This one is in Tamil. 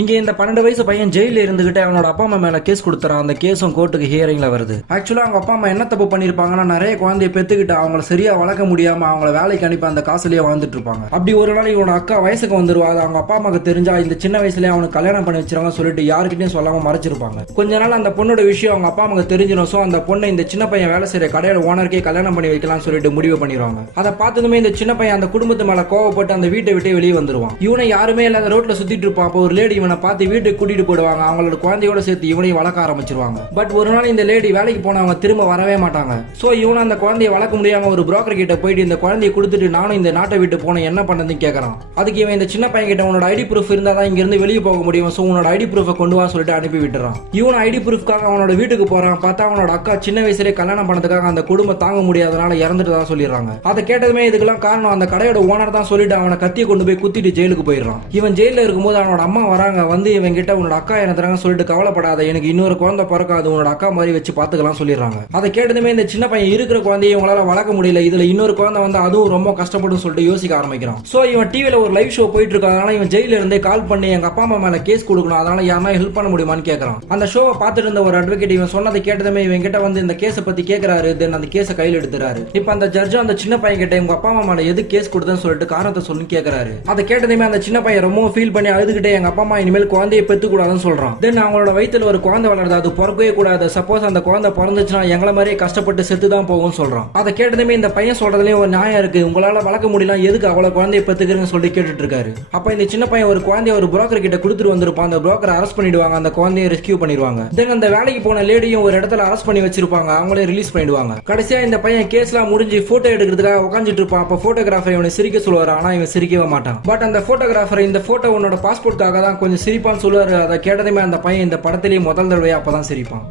இங்க இந்த 12 வயசு பையன் ஜெயில இருந்துகிட்டு அவனோட அப்பா அம்மா மேல கேஸ் கொடுத்துறான். அந்த கேஸும் கோர்ட்டுக்கு ஹியரிங்ல வருது. ஆக்சுவலா அவங்க அப்பா அம்மா என்ன தப்பு பண்ணிருப்பாங்கன்னா, நிறைய குழந்தைய பெத்துக்கிட்டு அவங்கள சரியா வளர்க்க முடியாம அவங்கள வேலைக்கு அனுப்பி அந்த காசுலயே வாழ்ந்துட்டு இருப்பாங்க. அப்படி ஒரு நாள் இவனோட அக்கா வயசுக்கு வந்துருவா. அவங்க அப்பா அம்மாக்கு தெரிஞ்சா இந்த சின்ன வயசுலயே அவனுக்கு கல்யாணம் பண்ணி வச்சிருவாங்க சொல்லிட்டு யாருக்கிட்டையும் சொல்லாம மறைச்சிருப்பாங்க. கொஞ்ச நாள் அந்த பொண்ணோட விஷயம் அவங்க அப்பா அம்மாக்கு தெரிஞ்சிடும். சோ அந்த பொண்ணை இந்த சின்ன பையன் வேலை செய்யற கடையோட ஓனருக்கே கல்யாணம் பண்ணி வைக்கலாம்னு சொல்லிட்டு முடிவு பண்ணிடுவாங்க. அதை பார்த்ததுமே இந்த சின்ன பையன் அந்த குடும்பத்து மேல கோவப்பட்டு அந்த வீட்டை விட்டு வெளியே வந்துருவான். இவனை யாருமே இல்லாத ரோட்ல சுத்திட்டு இருப்பான். அப்போ ஒரு லேடி இவனை பார்த்து வீட்டுக்கு கூட்டிட்டு போடுவாங்க. அவங்களோட குழந்தையோட சேர்த்து இவனையும் வளர்க்க ஆரம்பிச்சிருவாங்க. பட் ஒரு நாள் இந்த லேடி வேலைக்கு போனவங்க திரும்ப வரவே மாட்டாங்க. சோ இவனை அந்த குழந்தைய வளர்க்க முடியாம ஒரு புரோக்கர் கிட்ட போயிட்டு இந்த குழந்தைய கொடுத்துட்டு நானும் இந்த நாட்டை விட்டு போன என்ன பண்ணதுன்னு கேட்கறான். அதுக்கு இவன் இந்த சின்ன பையன் கிட்ட உன்னோட ஐடி ப்ரூஃப் இருந்தா தான் இங்க இருந்து வெளியே போக முடியும். சோ உன்னோட ஐடி ப்ரூஃபை கொண்டு வா சொல்லிட்டு அனுப்பி விட்டுறான். இவன் ஐடி ப்ரூஃப்காக அவனோட வீட்டுக்கு போறான். பார்த்தா அவனோட அக்கா சின்ன வயசுலேயே கல்யாணம் பண்ணதுக்காக அந்த குடும்பம் தாங்க முடியாதனால இறந்துட்டு தான் சொல்லிடுறாங்க. அதை கேட்டதுமே இதுக்கெல்லாம் காரணம் அந்த கடையோட ஓனர் தான் சொல்லிட்டு அவனை கத்தியை கொண்டு போய் குத்திட்டு ஜெயிலுக்கு போயிடுறான். இவன் ஜெயில இருக்கும்போது அவனோட அம்மா வராங்க. வந்து இவன் கிட்ட உன்னோட அக்கா இறந்துறாங்க சொல்லிட்டு கவலைப்படாத, எனக்கு இன்னொரு குழந்தை பிறக்காது, உன்னோட அக்கா மாதிரி வச்சு பாத்துக்கலாம் சொல்லிடுறாங்க. அதை கேட்டதுமே இந்த சின்ன பையன் இருக்கிற குழந்தைய இவங்களால வளர்க்க முடியல, இதுல இன்னொரு குழந்தை வந்து அதுவும் ரொம்ப கஷ்டப்படும் சொல்லிட்டு யோசிக்க ஆரம்பிக்கிறான். சோ இவன் டிவில ஒரு லைவ் ஷோ போயிட்டு இருக்காதனால இவன் ஜெயில இருந்தே கால் பண்ணி எங்க அப்பா அம்மா மேல கேஸ் கொடுக்கணும், அதனால யாரா ஹெல்ப் பண்ண முடியுமான்னு கேட்கறான். அந்த ஷோவை பார்த்துட்டு இருந்த ஒரு அட்வொகேட் இவன் சொன்னதை கேட்டதுமே இவன் கிட்ட வந்து இந்த கேஸை பத்தி கேட்கறாரு. தென் அந்த கேஸை கையில் எடுத்துறாரு. இப்ப அந்த ஜட்ஜும் அந்த சின்ன பையன் கிட்ட உங்க அப்பா அம்மா மேல எது கேஸ் கொடுத்தன்னு சொல்லிட்டு காரணத்தை சொல்லி கேட்கறாரு. அதை கேட்டதுமே அந்த சின்ன பையன் ரொம்ப ஃபீல் பண்ணி அழுதுகிட்டே எங்க அப்பா அம்மா இனிமேல் குழந்தையை பெத்து கூடாதுன்னு சொல்றான். தென் அவங்களோட வயித்துல ஒரு குழந்தை வளருது, அது பிறக்கவே கூடாது, சப்போஸ் அந்த குழந்தை பிறந்துச்சுன்னா எங்களை மாதிரியே கஷ்டப்பட்டு செத்து தான் போகும்னு சொல்றான். அதை கேட்டதுமே இந்த பையன் சொல்றதுலயும் ஒரு நியாயம் இருக்கு, உங்களால வளர்க்க முடியல, எதுக்கு அவ்வளவு குழந்தைய பெத்துக்கிறேன்னு சொல்லி கேட்டுட்டு இருக்காரு. அப்ப இந்த சின்ன பையன் ஒரு குழந்தைய ஒரு புரோக்கர் கிட்ட கொடுத்துட்டு வந்திருப்பான். அந்த புரோக்கரை அரெஸ்ட் பண்ணிடுவாங்க, அந்த குழந்தைய ரெஸ்கியூ பண்ணிடுவாங்க. தென் அந்த வேலைக்கு போன லேடியும் ஒரு இடத்துல அரெஸ்ட் பண்ணி வச்சிருப்பாங்க, அவங்களே ரிலீஸ் பண்ணிடுவாங்க. கடைசியா இந்த பையன் கேஸ்லாம் முடிஞ்சு போட்டோ எடுக்கிறதுக்காக உட்காந்துட்டு இருப்பான். அப்ப போட்டோகிராஃபர் இவனை சிரிக்க சொல்லுவாரு, ஆனா இவன் சிரிக்கவே மாட்டான். பட் அந்த போட்டோகிராஃபர் இந்த போட்டோ உன்னோட பாஸ்போர்ட்டுக்காக தான் கொஞ்சம் சிரிப்பான்னு சொல்லுவாரு. அதை கேட்டதுமே அந்த பையன் இந்த படத்திலேயே முதல் தடவையா அப்பதான் சிரிப்பான்.